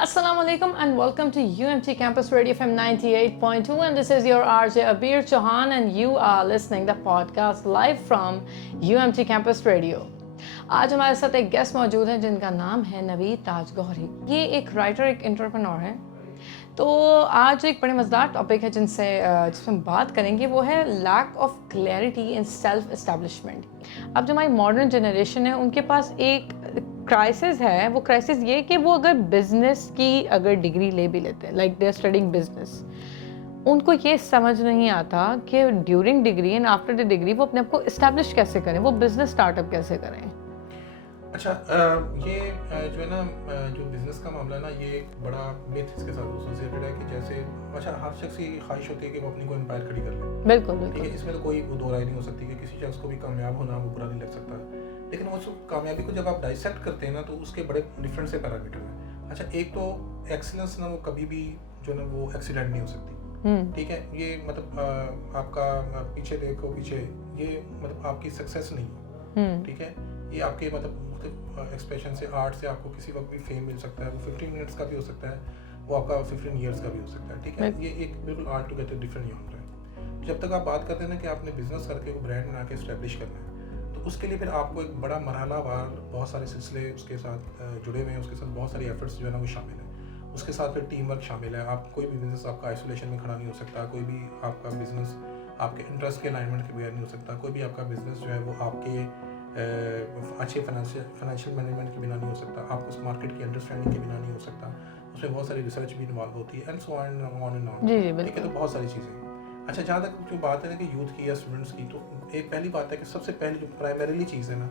Assalamu alaikum and welcome to UMT Campus Radio FM 98.2 and this is your RJ Abir Chauhan and you are listening the podcast live from UMT Campus Radio. आज हमारे साथ एक guest मौजूद है जिनका नाम है नवीद ताज गौहरी। ये एक राइटर, एक एंटरप्रेन्योर है। तो आज एक बड़े मज़ेदार टॉपिक है जिसमें हम बात करेंगे, वो है lack of clarity in self establishment. अब जो हमारी मॉडर्न जनरेशन है उनके पास एक क्राइसिस है। वो क्राइसिस ये कि वो अगर बिजनेस की अगर डिग्री ले भी लेते हैं, like they are studying business, उनको ये समझ नहीं आता कि during degree and after the degree वो अपने आप को इस्टेब्लिश कैसे करें, वो बिजनेस स्टार्टअप कैसे करें। अच्छा, ये जो है ना, जो बिज़नेस का मामला है ना, ये एक बड़ा मिथ इसके साथ एसोसिएटेड है कि जैसे अच्छा हर शख्स की ख्वाहिश होती है कि वो अपनी को एम्पायर खड़ी कर ले। बिल्कुल ठीक है, इसमें तो कोई दो राय नहीं हो सकती कि किसी शख्स को भी कामयाब होना वो बुरा नहीं लग सकता। लेकिन उस कामयाबी को जब आप डाइसेक्ट करते हैं ना तो उसके बड़े डिफरेंट से पैरामीटर हैं। अच्छा, एक तो एक्सीलेंस ना, वो कभी भी जो ना वो एक्सीडेंट नहीं हो सकती। ठीक है, ये मतलब आपका पीछे देखो, पीछे ये मतलब आपकी सक्सेस नहीं। ठीक है, ये आपके मतलब एक्सप्रेशन से, आर्ट से आपको किसी वक्त भी फेम मिल सकता है। वो 15 मिनट्स का भी हो सकता है, वो आपका 15 ईयर्स का भी हो सकता है। ठीक है, ये एक बिल्कुल art to get different genre है। जब तक आप बात करते हैं ना कि आपने बिजनेस करके वो ब्रांड बना के इस्टेब्लिश करना है, तो उसके लिए फिर आपको एक बड़ा मरहलावार बहुत सारे सिलसिले उसके साथ जुड़े हुए हैं, उसके साथ बहुत सारी एफर्ट्स जो है ना वो शामिल है। उसके साथ फिर टीम वर्क शामिल है। आप कोई भी बिजनेस आपका आइसोलेशन में खड़ा नहीं हो सकता। कोई भी आपका बिजनेस आपके इंटरेस्ट के अलाइनमेंट के बगैर नहीं हो सकता। कोई भी आपका बिजनेस जो है वो आपके अच्छे फाइनेंशियल मैनेजमेंट के बिना नहीं हो सकता। आपको उस मार्केट की अंडरस्टैंडिंग के बिना नहीं हो सकता। उसमें बहुत सारी रिसर्च भी इन्वॉल्व होती है and so on and on. ठीक है, तो बहुत सारी चीज़ें। अच्छा, जहाँ तक जो बात है ना कि यूथ की या स्टूडेंट्स की, तो एक पहली बात है कि सबसे पहली जो प्राइमरीली चीज़ है ना,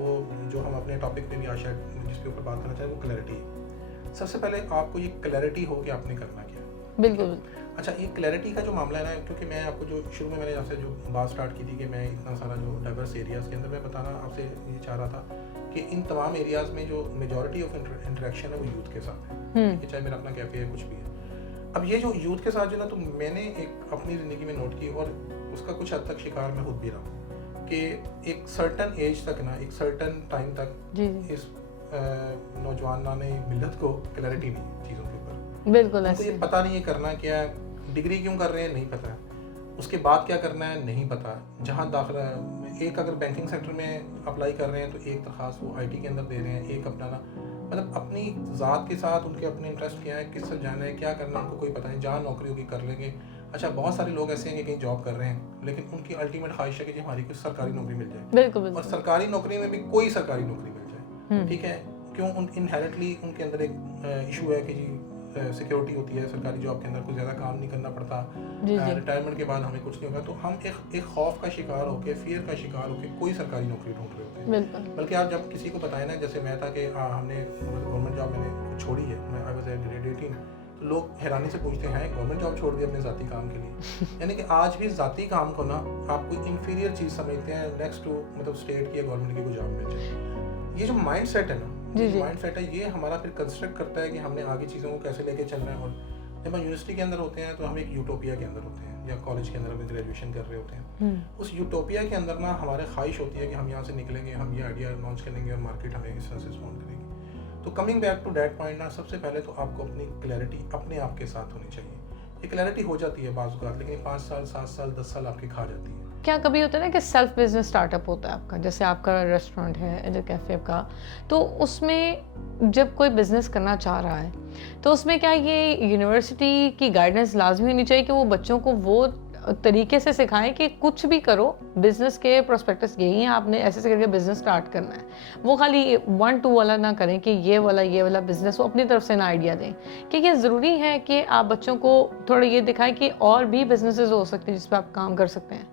वो जो हम अपने टॉपिक पे भी आज शायद जिसके ऊपर बात करना चाहें, वो क्लैरिटी है। सबसे पहले आपको ये क्लैरिटी हो कि आपने करना क्या है। बिल्कुल। अच्छा, ये क्लैरिटी का जो मामला है ना, क्योंकि मैं आपको जो शुरू में मैंने आपसे जो बात स्टार्ट की थी कि मैं इतना सारा जो डाइवर्स एरियाज़ के अंदर मैं बताना आपसे ये चाह रहा था कि इन तमाम एरियाज़ में जो मेजॉरिटी ऑफ इंटरेक्शन है वो यूथ के साथ है। कि चाहे मेरा अपना कैफ़े है, कुछ भी है। अब ये जो यूथ के साथ जो ना, तो मैंने एक अपनी ज़िंदगी में नोट की और उसका कुछ हद तक शिकार मैं खुद भी रहा हूँ कि एक सर्टन एज तक ना, एक सर्टन टाइम तक इस नौजवान मिलत को क्लैरिटी नहीं है चीज़ों के ऊपर। बिल्कुल तो ये पता नहीं है करना क्या है, डिग्री क्यों कर रहे हैं नहीं पता, उसके बाद क्या करना है नहीं पता। जहाँ दाखिला एक अगर बैंकिंग सेक्टर में अप्लाई कर रहे हैं तो एक दरखास्त वो आईटी के अंदर दे रहे हैं, एक अपना ना मतलब अपनी ज़ात के साथ उनके अपने इंटरेस्ट क्या है, किस तरफ जाना है, क्या करना है, उनको कोई पता नहीं। जहाँ नौकरी होगी कर लेंगे। अच्छा, बहुत सारे लोग ऐसे हैं कि कहीं जॉब कर रहे हैं लेकिन उनकी अल्टीमेट ख्वाहिश है कि हमारी कुछ सरकारी नौकरी मिल जाए। बिल्कुल। और सरकारी नौकरी में भी कोई सरकारी नौकरी मिल जाए। ठीक है, क्यों? इनहेरेंटली उनके अंदर एक इशू है कि जी सिक्योरिटी होती है सरकारी जॉब के अंदर, कुछ ज़्यादा काम नहीं करना पड़ता, रिटायरमेंट के बाद हमें कुछ नहीं होगा। तो हम एक खौफ का शिकार होकर, फियर का शिकार होकर कोई सरकारी नौकरी ढूंढ रहे होते हैं। बल्कि आप जब किसी को बताएं ना, जैसे मैं था कि हमने गवर्नमेंट जॉब मैंने छोड़ी है, मैं आई वाज ग्रेड 18, तो लोग हैरानी से पूछते हैं गवर्नमेंट जॉब छोड़ दी अपने ज़ाती काम के लिए। यानी कि आज भी ज़ाती काम को ना आप कोई इन्फीरियर चीज़ समझते हैं नेक्स्ट टू मतलब स्टेट की या गवर्नमेंट की कोई जॉब मिल जाए। ये जो माइंड सेट है ना, माइंड सेट है, ये हमारा फिर कंस्ट्रक्ट करता है कि हमने आगे चीज़ों को कैसे लेके चलना है। और जब हम यूनिवर्सिटी के अंदर होते हैं तो हम एक यूटोपिया के अंदर होते हैं, या कॉलेज के अंदर हम ग्रेजुएशन कर रहे होते हैं। उस यूटोपिया के अंदर ना हमारे ख्वाहिश होती है कि हम यहाँ से निकलेंगे, हम ये आइडिया लॉन्च करेंगे और मार्केट हमें इस तरह से रिस्पॉन्ड करेगी। तो coming back to that point ना, सबसे पहले तो आपको अपनी क्लैरिटी अपने आप के साथ होनी चाहिए। ये क्लैरिटी हो जाती है बाज़ औक़ात, लेकिन 5 साल 7 साल 10 साल आपकी खा जाती है। क्या कभी होता है ना कि सेल्फ बिजनेस स्टार्टअप होता है आपका, जैसे आपका रेस्टोरेंट है जो कैफ़े का, तो उसमें जब कोई बिज़नेस करना चाह रहा है तो उसमें क्या ये यूनिवर्सिटी की गाइडेंस लाजमी होनी चाहिए कि वो बच्चों को वो तरीके से सिखाएं कि कुछ भी करो, बिजनेस के प्रोस्पेक्टस यही है, आपने ऐसे करके बिजनेस स्टार्ट करना है। वो खाली 1-2 वाला ना करें कि ये वाला बिजनेस, वो अपनी तरफ से ना आइडिया दें। कि ये ज़रूरी है कि आप बच्चों को थोड़ा ये दिखाएं कि और भी बिजनेसेस हो सकते हैं जिस पर आप काम कर सकते हैं।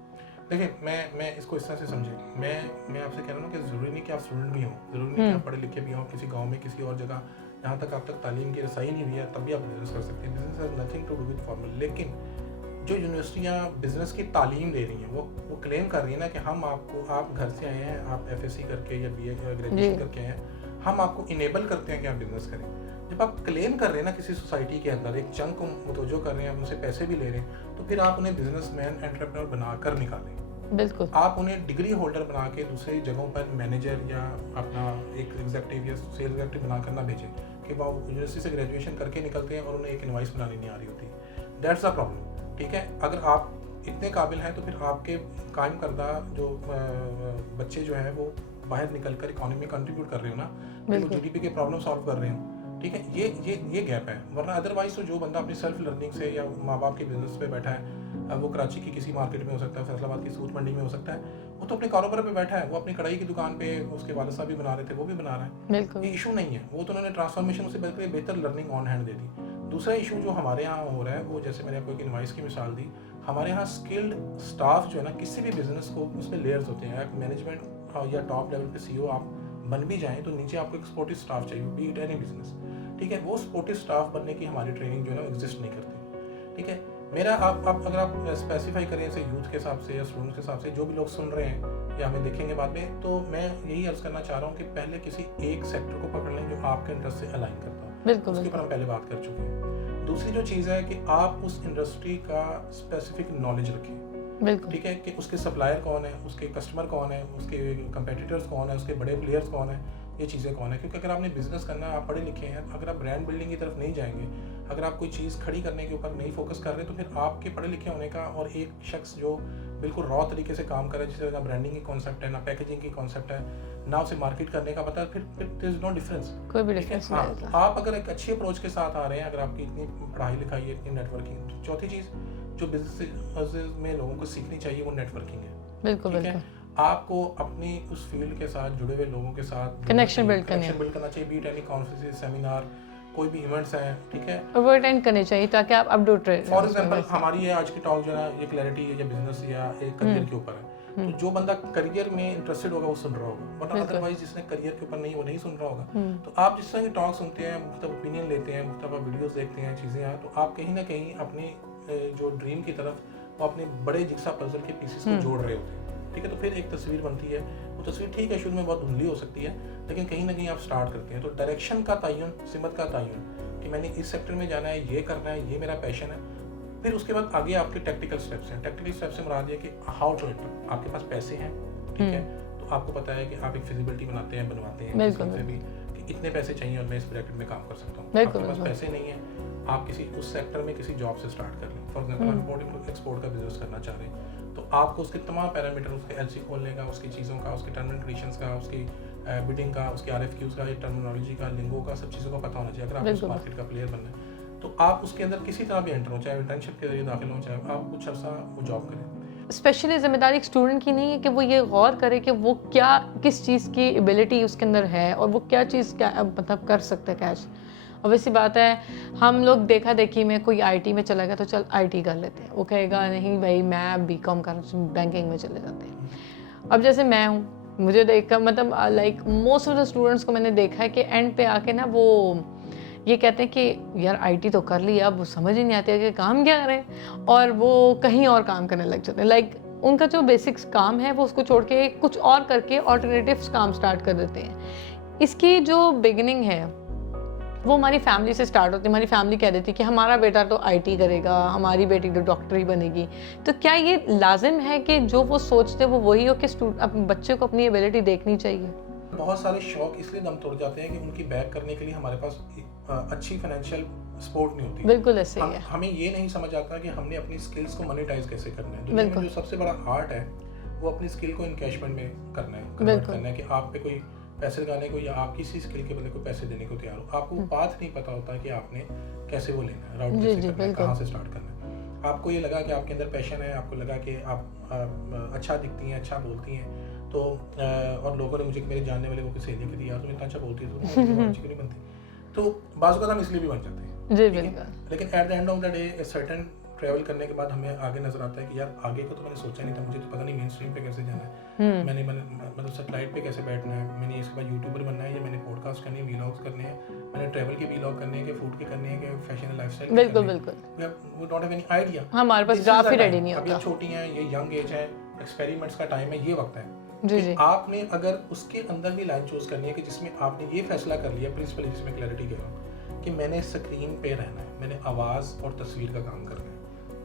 देखिए, मैं इसको इस तरह से समझे, मैं आपसे कह रहा हूँ कि ज़रूरी नहीं कि आप स्टूडेंट भी हों, ज़रूरी नहीं कि आप पढ़े लिखे भी हों, किसी गांव में किसी और जगह जहाँ तक आप तक तालीम की रसाई नहीं हुई है तब भी आप बिज़नेस कर सकते हैं। Business has nothing to do with formal. लेकिन जो यूनिवर्सिटियाँ बिज़नेस की तालीम दे रही हैं वो क्लेम कर रही है ना कि हम आपको, आप घर से आए हैं, आप FSC करके या BA ग्रेजुएशन करके आए हैं, हम आपको इनेबल करते हैं कि आप बिज़नेस करें। जब आप क्लेम कर रहे हैं ना किसी सोसाइटी के अंदर, एक चंक को मुतवज्जो कर रहे हैं, आप उनसे पैसे भी ले रहे हैं, तो फिर आप उन्हें बिजनेसमैन एंटरप्रेन्योर बनाकर निकालें। बिल्कुल। आप उन्हें डिग्री होल्डर बना के दूसरी जगहों पर मैनेजर या अपना एक एग्जीक्यूटिव या सेल्स एग्जीक्यूटिव बनाकर ना भेजें। कि वो यूनिवर्सिटी से ग्रेजुएशन करके निकलते हैं और उन्हें एक इनवाइस बनानी नहीं आ रही होती। That's the problem. ठीक है, अगर आप इतने काबिल हैं तो फिर आपके कायम करदा जो बच्चे जो हैं वो बाहर निकल कर इकॉनमी में कंट्रीब्यूट कर रहे हो ना, वो जीडीपी के प्रॉब्लम सॉल्व कर रहे हो। ठीक है, ये गैप है। वरना अदरवाइज तो जो बंदा अपनी सेल्फ लर्निंग से या माँ बाप के बिजनेस पे बैठा है, अब वो कराची की किसी मार्केट में हो सकता है, फैसलाबाद की सूत मंडी में हो सकता है, वो तो अपने कारोबार पे बैठा है, वो अपनी कढ़ाई की दुकान पे उसके वालिद साहब भी बना रहे थे, वो भी बना रहा है, ये इशू नहीं है। वो तो उन्होंने ट्रांसफॉर्मेशन से बेहतर लर्निंग ऑन हैंड दे दी। दूसरा इशू जो हमारे यहाँ हो रहा है वो, जैसे मैंने आपको एक इनवाइस की मिसाल दी, हमारे यहाँ स्किल्ड स्टाफ जो है ना, किसी भी बिजनेस को उसमें लेयर्स होते हैं। मैनेजमेंट या टॉप लेवल पे सीईओ आप बन भी जाएं तो नीचे आपको एक सपोर्टिव स्टाफ चाहिए, बी इट एनी बिजनेस। ठीक है, वो सपोर्टिव स्टाफ बनने की हमारी ट्रेनिंग जो है ना एग्जिस्ट नहीं करती। ठीक है, मेरा आप अगर आप स्पेसिफाई करें जैसे यूथ के हिसाब से या स्टूडेंट्स के हिसाब से, जो भी लोग सुन रहे हैं या हमें देखेंगे बाद में, तो मैं यही अर्ज करना चाह रहा हूँ कि पहले किसी एक सेक्टर को पकड़ लें जो आपके इंटरेस्ट से अलाइन करता हो। बिल्कुल, उसके ऊपर हम पहले बात कर चुके हैं। दूसरी जो चीज़ है कि आप उस इंडस्ट्री का स्पेसिफिक नॉलेज रखें। बिल्कुल, ठीक है, कि उसके सप्लायर कौन है, उसके कस्टमर कौन है, उसके कंपेटिटर्स कौन है, उसके बड़े प्लेयर्स कौन है, ये चीज़ें कौन है। क्योंकि अगर आपने बिजनेस करना है, आप पढ़े लिखे हैं, अगर आप ब्रांड बिल्डिंग की तरफ नहीं जाएंगे, अगर आप कोई चीज़ खड़ी करने के ऊपर नहीं फोकस कर रहे, तो फिर आपके पढ़े लिखे होने का और एक शख्स जो बिल्कुल रॉ तरीके से काम करे, जिससे ना ब्रांडिंग की कॉन्सेप्ट है, ना पैकेजिंग की कॉन्सेप्ट है, ना उसे मार्केट करने का पता है, फिर देयर इज नो डिफरेंस। कोई भी डिफरेंस नहीं। आप अगर एक अच्छी अप्रोच के साथ आ रहे हैं, अगर आपकी इतनी पढ़ाई लिखाई है, इतनी नेटवर्किंग, चौथी चीज़ जो बिजनेस में लोगों को सीखनी चाहिए वो नेटवर्किंग है। बिल्कुल, बिल्कुल। आपको अपनी उस फील्ड के साथ जुड़े हुए लोगों के साथ कनेक्शन बिल्ड करना चाहिए, B it any conferences, seminar, कोई भी इवेंट्स हैं, ठीक है, और वो अटेंड करने चाहिए ताकि आप अपडेट रहे। फॉर एग्जांपल हमारी ये आज की टॉक जो है ये क्लैरिटी है या बिजनेस या एक करियर के ऊपर है, तो जो बंदा करियर में इंटरेस्टेड होगा वो सुन रहा होगा, वरना अदरवाइज जिसने करियर के ऊपर नहीं, वो नहीं सुन रहा होगा। तो आप जिस तरह की टॉक सुनते हैं, मुख्तलिफ ओपिनियन लेते हैं, मुख्तलिफ वीडियोस देखते हैं, चीज़ें हैं, तो आप कहीं ना कहीं अपनी जो ड्रीम की तरफ वो अपने बड़े जिक्सा पजल के पीसेस को जोड़ रहे होते हैं। ठीक है, तो फिर एक तस्वीर बनती है। वो तस्वीर ठीक है शुरू में बहुत धुंधली हो सकती है, लेकिन कहीं ना कहीं आप स्टार्ट करते हैं तो डायरेक्शन का तयन, सिमत का तयन कि मैंने इस सेक्टर में जाना है, ये करना है, ये मेरा पैशन है। फिर उसके बाद आगे आपके टेक्निकल स्टेप्स हैं। टेक्निकल स्टेप्स से मुराद ये कि हाउ टू एंटर। आपके पास पैसे हैं, ठीक है, तो आपको पता है कि आप एक फिजिबिलिटी बनवाते हैं से भी कि इतने पैसे चाहिए और मैं इस ब्रैकेट में काम कर सकता हूँ। आपके पास पैसे नहीं है, आप किसी उस सेक्टर में किसी जॉब से स्टार्ट कर लें। फॉर एग्जाम्पल आप इम्पोर्ट एक्सपोर्ट का बिजनेस करना चाह रहे हैं, तो आपको उसके तमाम पैरामीटर, उसके एलसी खोलने का, उसकी चीज़ों का, उसके टर्म एंड कंडीशंस का, उसकी बिडिंग का, उसके आरएफक्यूज का, टर्मिनोलॉजी का, लिंगो का, सब चीज़ों का पता होना चाहिए। अगर आप उस मार्केट का प्लेयर बनना है तो आप उसके अंदर किसी तरह भी एंटर हो, चाहे इंटर्नशिप के जरिए दाखिल हो, चाहे आप कुछ अर्सा वो जॉब करें। स्पेशली जिम्मेदारी एक स्टूडेंट की नहीं है कि वो ये गौर करे कि वो क्या, किस चीज़ की एबिलिटी उसके अंदर है और वो क्या चीज़ क्या मतलब कर सकता है कैश। ऑब्वियसली बात है, हम लोग देखा देखी में कोई आईटी में चला गया तो चल आईटी कर लेते हैं, वो कहेगा नहीं भाई मैं बीकॉम कर, बैंकिंग में चले जाते हैं। अब जैसे मैं हूँ, मुझे देखकर मतलब like most of the students को मैंने देखा है कि एंड पे आके ना वो ये कहते हैं कि यार आईटी तो कर लिया, अब वो समझ ही नहीं आती है कि काम क्या करें, और वो कहीं और काम करने लग जाते हैं। लाइक उनका जो बेसिक्स काम है वो उसको छोड़ के कुछ और करके ऑल्टरनेटिव्स काम स्टार्ट कर देते हैं। इसकी जो बिगिनिंग है वो हमारी फैमिली से स्टार्ट होती है। हमारी फैमिली कह देती है कि हमारा बेटा तो आईटी करेगा, हमारी बेटी तो डॉक्टर ही बनेगी। तो क्या ये लाजिम है कि जो वो सोचते हैं वो वही हो कि बच्चे को अपनी एबिलिटी देखनी चाहिए? बहुत सारे शौक इसलिए दम तोड़ जाते हैं कि उनकी बैक करने के लिए हमारे पास अच्छी फाइनेंशियल सपोर्ट नहीं होती। बिल्कुल ऐसे ही है। हमें ये नहीं समझ आता कि हमने अपनी स्किल्स को मोनेटाइज कैसे करना है। दुनिया में जो सबसे बड़ा आर्ट है वो अपनी स्किल को इनकैशमेंट में करना है, कन्वर्ट करना है कि आप पे कोई पैसे लगाने को या आप किसी स्किल के बदले को पैसे देने को तैयार हो। आपको बात नहीं पता होता कि आपने कैसे वो लेना है, राउट कैसे करना है, कहाँ से स्टार्ट करना है। आपको ये लगा कि आपके अंदर पैशन है, आपको लगा कि आप अच्छा दिखती हैं, अच्छा बोलती हैं, तो और लोगों ने मुझे मेरे जानने वाले वो किसी सहेली की थी, यार तुम इतना अच्छा बोलती है तो अच्छी नहीं बनती, तो बाज़ वक़्त हम इसलिए भी बन जाते हैं जी बिल्कुल। लेकिन at the end of the day certain travel करने के बाद हमें आगे नजर आता है कि यार आगे को तो मैंने सोचा नहीं था, मुझे तो पता नहीं मेन स्ट्रीम पे कैसे जाना है, मैंने मतलब सैटेलाइट पे कैसे बैठना है, मैंने इसके बाद यूट्यूबर बनना है या मैंने पॉडकास्ट करनी है, वीलॉग्स करने हैं, मैंने ट्रैवल के वीलॉग करने हैं कि फूड के करने हैं कि फैशन एंड लाइफस्टाइल। बिल्कुल बिल्कुल, we don't have any idea, हमारे पास ग्राफ ही रेडी नहीं होता। अभी छोटी हैं, ये यंग एज है, एक्सपेरिमेंट्स का टाइम है, ये वक्त है जी जी। आपने अगर उसके अंदर भी लाइन चूज करनी है कि जिसमें आपने ये फैसला कर लिया प्रिंसिपल, जिसमें क्लैरिटी कह रहा हूँ कि मैंने स्क्रीन पे रहना है, मैंने आवाज़ और तस्वीर का काम करना है,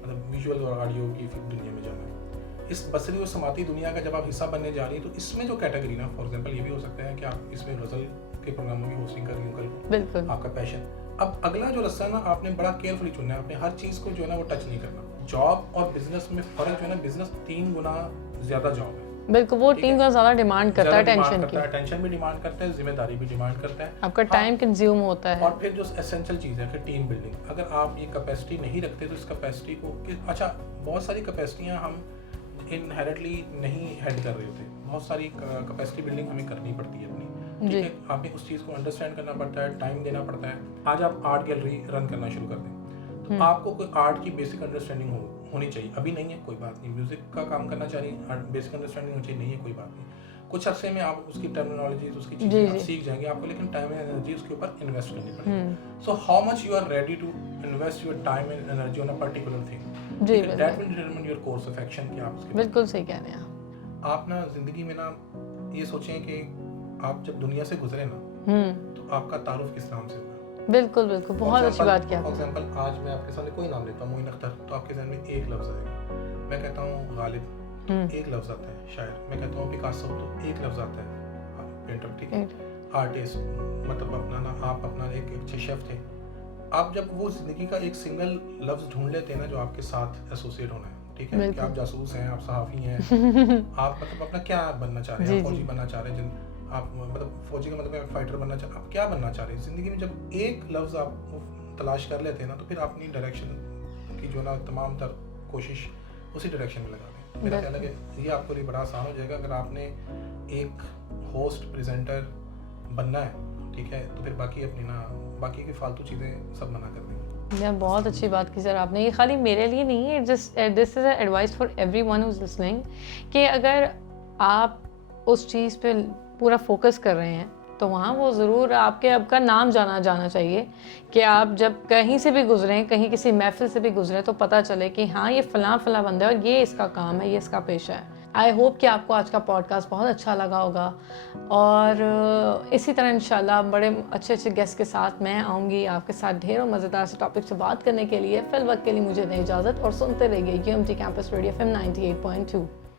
मतलब विजुअल और ऑडियो की दुनिया में जाना है। इस बसरी और समाती दुनिया का जब आप हिस्सा बनने जा रही हैं तो इसमें जो कैटेगरी ना, फॉर एग्जांपल ये भी हो सकता है कि आप इसमें गज़ल के प्रोग्रामों की होस्टिंग कर रही हूँ कल को, बिल्कुल आपका पैशन। अब अगला जो रास्ता है ना, आपने बड़ा केयरफुली चुनना है, आपने हर चीज़ को जो है ना वो टच नहीं करना। जॉब और बिजनेस में फ़र्क जो है ना, बिजनेस 3 गुना ज़्यादा जॉब है। बिल्कुल, वो ठीक है? 3 गुना ज़्यादा डिमांड करता है टेंशन की। टेंशन भी डिमांड करता है, जिम्मेदारी भी डिमांड करता है, आपका टाइम कंज्यूम होता है। और फिर जो एसेंशियल चीज़ है फिर टीम बिल्डिंग। अगर आप ये कैपेसिटी नहीं रखते तो इस कैपेसिटी को अच्छा, बहुत सारी कैपेसिटियाँ हम इनहेरिटली नहीं हैंड कर रहे होते, बहुत सारी कैपेसिटी बिल्डिंग हमें करनी पड़ती है अपनी। ठीक जी। है, आपने उस चीज़ को अंडरस्टैंड करना पड़ता है, टाइम देना पड़ता है। आज आप आर्ट गैलरी रन करना शुरू कर दें तो आपको कोई आर्ट की बेसिक अंडरस्टैंडिंग होनी चाहिए। अभी नहीं है कोई बात नहीं, म्यूजिक का काम करना चाहिए, बेसिक अंडरस्टैंडिंग होनी चाहिए, नहीं है कोई बात नहीं। कुछ अरसे में आप उसकी टर्मिनोलॉजी, उसकी चीज़ें आप सीख जाएंगे, आपको लेकिन टाइम एंड एनर्जी उसके ऊपर इन्वेस्ट करनी पड़ेगी। So how much you are ready to invest your time and energy on a particular thing, जी that will determine your course of action कि आप उसके बिल्कुल सही कह रहे हैं आप ना ज़िंदगी में ना ये सोचें कि आप जब दुनिया से गुजरे ना तो आपका तारुफ किस नाम से हुआ। बिल्कुल बिल्कुल, बहुत अच्छी बात की फॉर आपने। एग्जांपल आज मैं आपके सामने कोई नाम लेता हूँ, मोइन अख्तर, तो आपके जहन में एक लफ्ज़ आएगा। मैं कहता हूँ गालिब, तो एक लफ्ज़ आता है शायर। मैं कहता हूँ पिकासो, तो एक लफ्ज़ आता है पेंटर। ठीक है, आर्टिस्ट, मतलब अपना ना, आप अपना एक अच्छे शेफ थे। आप जब वो ज़िंदगी का एक सिंगल लफ्ज़ ढूंढ लेते हैं ना जो आपके साथ एसोसिएट होना है, ठीक है, कि आप जासूस हैं, आप सहाफ़ी हैं, आप मतलब अपना क्या बनना चाह रहे हैं, आप फौजी बनना चाह रहे हैं, आप मतलब फौजी का मतलब फाइटर बनना चाह, आप क्या बनना चाह रहे हैं ज़िंदगी में। जब एक लफ्ज़ आप तलाश कर लेते हैं ना तो फिर अपनी डायरेक्शन की जो ना तमाम तर कोशिश उसी डायरेक्शन में लगा दें। मेरा ख्याल है कि ये आपके लिए बड़ा आसान हो जाएगा। अगर आपने एक होस्ट प्रेजेंटर बनना है, ठीक है, तो फिर बाकी की फालतू चीज़ें सब मना कर दें। यार बहुत अच्छी बात की सर आपने। ये खाली मेरे लिए नहीं है, this is advice for everyone who is listening, कि अगर आप उस चीज़ पे पूरा फोकस कर रहे हैं तो वहाँ वो ज़रूर आपका नाम जाना चाहिए, कि आप जब कहीं से भी गुजरें, कहीं किसी महफिल से भी गुजरें तो पता चले कि हाँ ये फ़लाँ बंदा है और ये इसका काम है, ये इसका पेशा है। आई होप कि आपको आज का पॉडकास्ट बहुत अच्छा लगा होगा, और इसी तरह इंशाल्लाह बड़े अच्छे गेस्ट के साथ मैं आऊँगी आपके साथ ढेरों मज़ेदार से टॉपिक से बात करने के लिए। फिल वक्त के लिए मुझे दें इजाज़त और सुनते रहिए UMT कैंपस रेडियो FM 98.2।